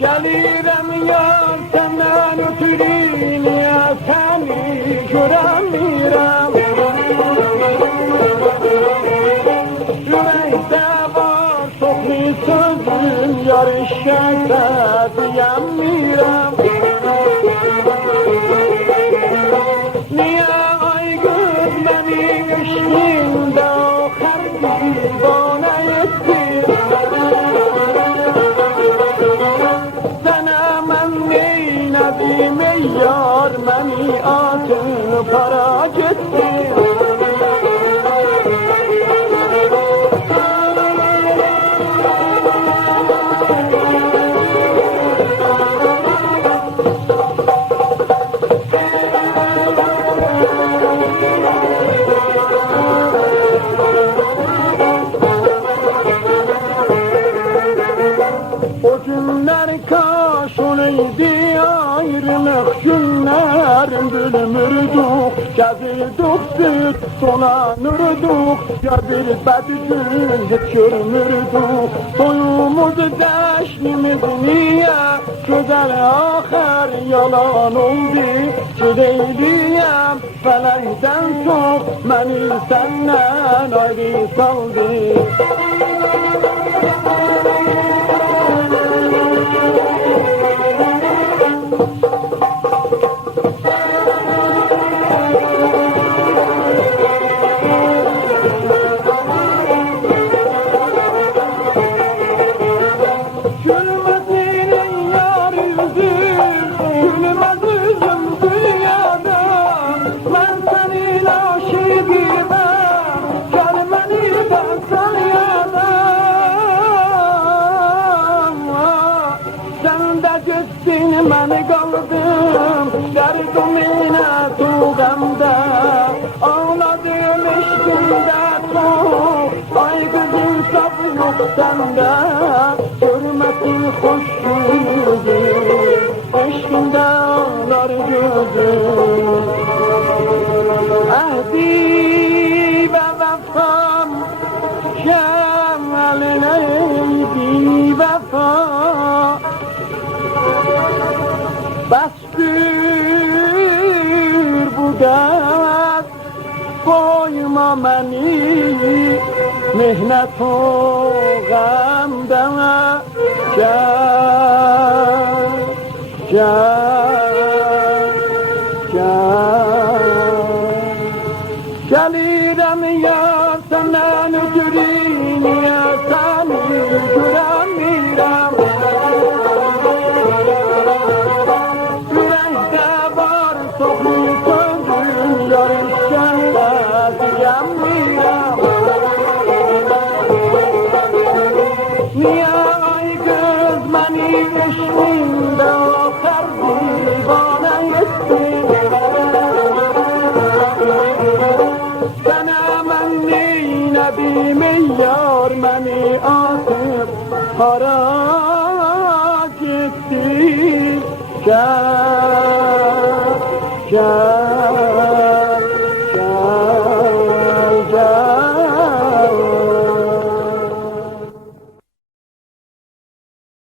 Gelirim yar senden ötürün ya seni göremiyorum. Yürekte var çok bir sözüm yar eşekte diyemiyorum. Niye ay göz beni eşliğinde o kalbi bana ettin? Neyledim ey yar beni atıp para gitti. O günler kaş olaydı ayrılık günler bölümürdük, gezirdik süt dolanırdık, ya bir bedgün hiç görmürdük. Soyumuz deşnimiz niye güzel ahir yalan oldu, Cüleyliyem felekten çok beni senden ayrı saldı. Ben kaldım derdimine tuğdamda, ağladım eşkimde çok, ay kızım sabı yok sende, görmesin hoş yüzüm, eşkimde ağlar gözüm. Ahdi ve vefam şemaleydi vefa, Bastır bu dert, koyma beni mihnet o gamda. Gel, gel, gel. Gelirim yar senden ötürün ya seni göremiyorum. Niye ay göz beni eşliğinde o kalbi bana ettin? Sana ben neyledim ey yar beni atıp para gitti. Gel, gel.